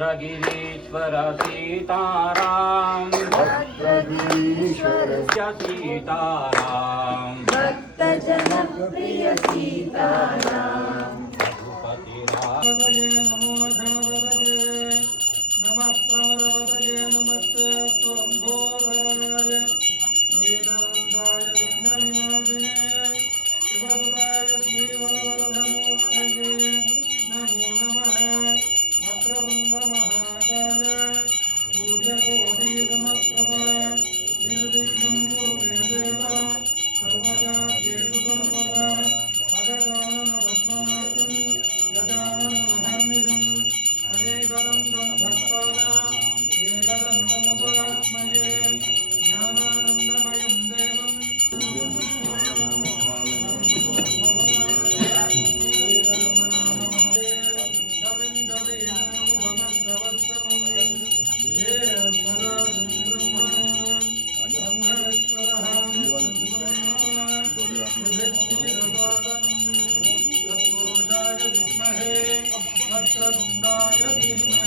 भद्रगिरीश्वर सीताराम भद्रगिरीश्वर सीताराम भक्तजन प्रिय सीताराम रघुपति राम नमो गणपतये नमः प्रमरपतये नमस्ते त्वम्भोधराय एकदन्ताय विघ्नविनाशिने शिवसुताय श्रीवरवरधमूर्तये नमो नमः वक्रतुण्डमहाकाय सूर्यकोटिसमप्रभ निर्विघ्नं कुरु मे देव सर्वकार्येषु सर्वदा अगजाननपद्मार्कं गजाननमहर्निशम् अनेकदन्तं भक्तानां एकदन्तमुपास्महे ज्ञानानन्दमयं देवं वक्रतुण्डाय धीमहि